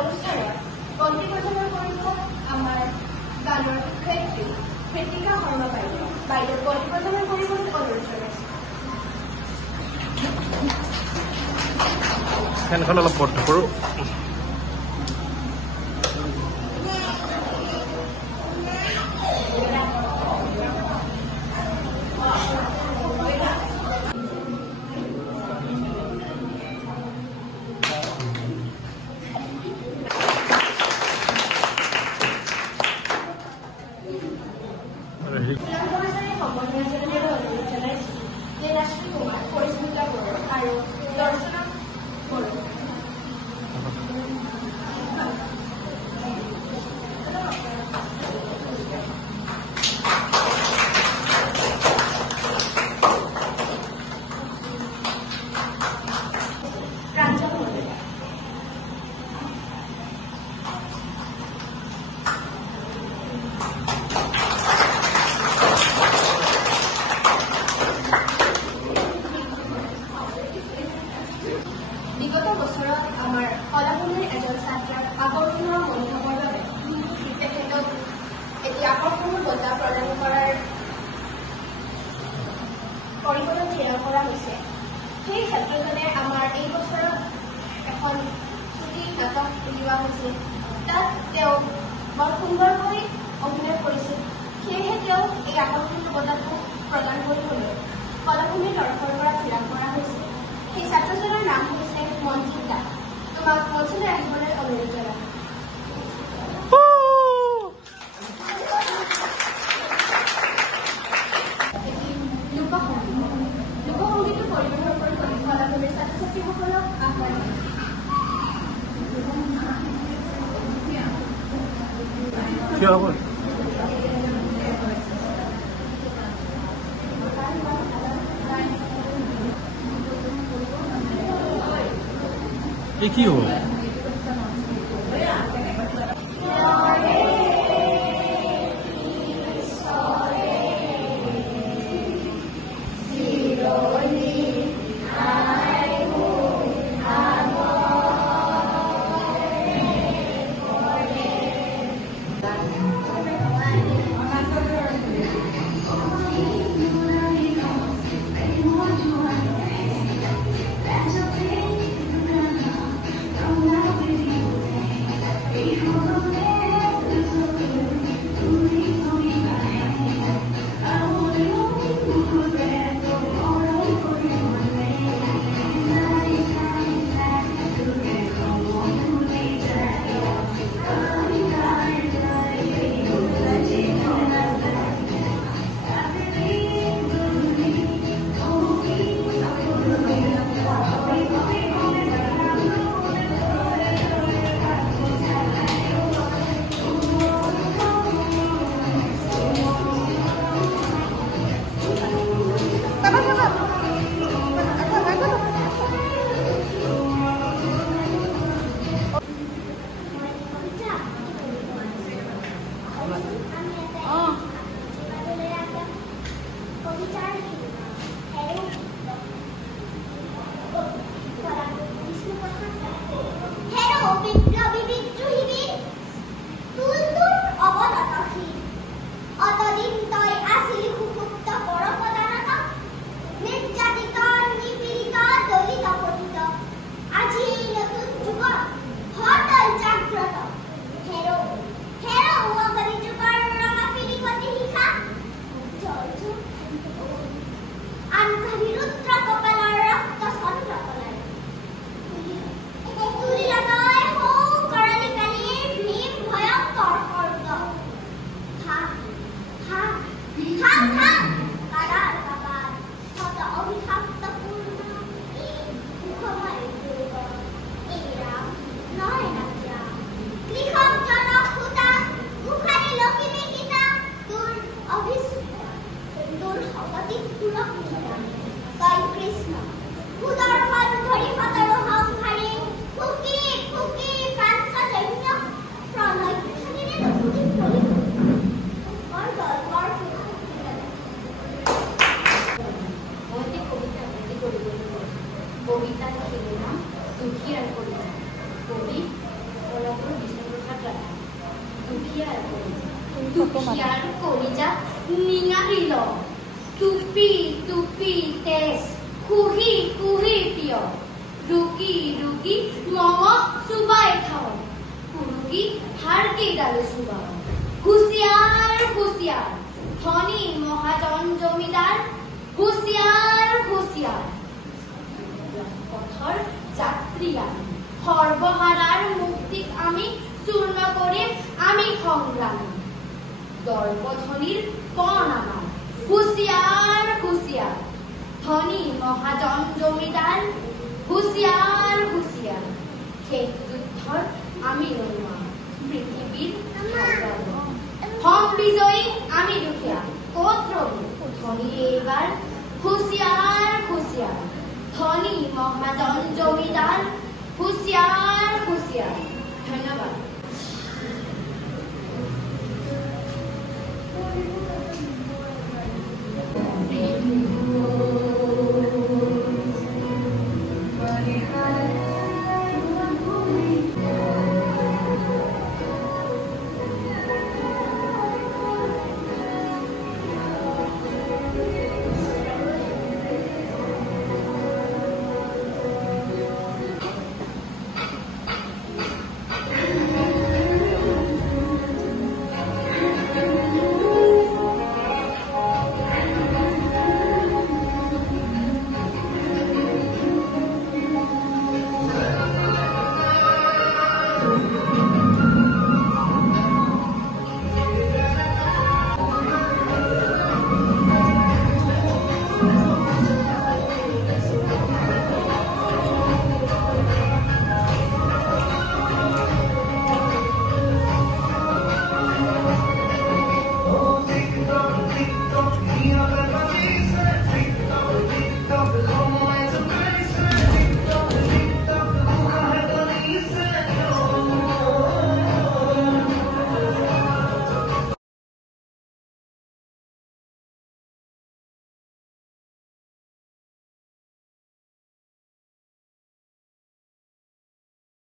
অনুষ্ঠানত বন্তি প্ৰজ্বলন কৰিব আমাৰ গানৰ শিক্ষয়িত্ৰী কৃতিকা শৰ্মা বাইদেউ। বাইদেউ বন্তি প্ৰজ্বলন কৰিবলৈ অনুৰোধ জনাইছোঁ। ফেনখন অলপ বন্ধ কৰোঁ। আৰু দৰ্শনা বড়ো। বিগত বছৰত আমাৰ কলাভূমিৰ এজন ছাত্ৰাক আকৰ্ষণীয় মনোভাৱৰ বাবে তেখেতক এটি আকৰ্ষণীয় বঁটা প্ৰদান কৰাৰ কৰিবলৈ থিৰাং কৰা হৈছে। সেই ছাত্ৰজনে আমাৰ এই বছৰত এখন ছুটি নাটক উলিওৱা হৈছিল। তাত তেওঁ বৰ সুন্দৰকৈ অভিনয় কৰিছিল। সেয়েহে তেওঁ এই আকৰ্ষণীয় বঁটাটো প্ৰদান কৰিবলৈ কলাভূমিৰ তৰফৰ পৰা থিৰাং কৰা হৈছে। সেই ছাত্ৰজনৰ নাম হৈছে মঞ্জিত দা। তোমাক মঞ্চলৈ আহিবলৈ অনুৰোধ জনাম। লোকসংগীতটো পৰিৱেশন কৰিবলৈ কলাভূমিৰ ছাত্ৰ ছাত্ৰীসকলক আহ্বান জনাইছোঁ। কি হল? কবিতা লিখিলে না দুখী আৰ কবিতা কবি ও ফলাফল বিশ্বপ্ৰসাদ ৰাধা দুখীয়াৰ কলিজা নিঙাৰিল টুপি টুপি তেজ কুহি কুহি প্ৰিয় ৰুকি ৰুকি মম চুবাই খাওঁ কুৰুকি হাৰ কেইডালে চুবাওঁ হুঁচিয়াৰ হুঁচিয়াৰ ধনী মহাজন জমিদাৰ হুঁচিয়াৰ হুঁচিয়াৰ পথৰ যাত্ৰী আমি সৰ্বহাৰাৰ মুক্তিক আমি চূৰ্ণ কৰিম আমি সংগ্ৰামী দৰ্পধনীৰ পণ আমাৰ হুঁচিয়াৰ হুঁচিয়াৰ ধনী মহাজন জমিদাৰ হুঁচিয়াৰ হুঁচিয়াৰ শেষ যুদ্ধৰ আমি ৰঙা পৃথিৱীৰ হম বিজয়ী আমি দুখীয়া ক'ত ৰবি ধনী এইবাৰ হুঁচিয়াৰ হুঁচিয়াৰ ধনী মহাজন জমিদাৰ হুঁচিয়াৰ হুঁচিয়াৰ ধন্যবাদ।